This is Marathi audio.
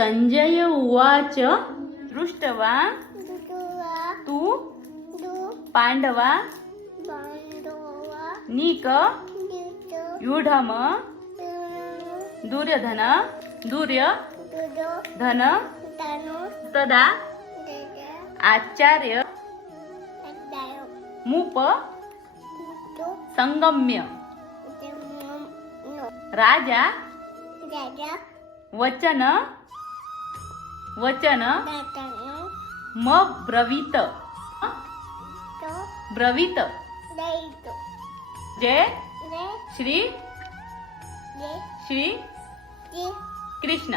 संजय उवाच दृष्ट्वा तू पांडवा नीक व्यूढम दुर्योधन तदा आचार्य मुप संगम्य राजा वचन ब्रवीत जय श्री कृष्ण।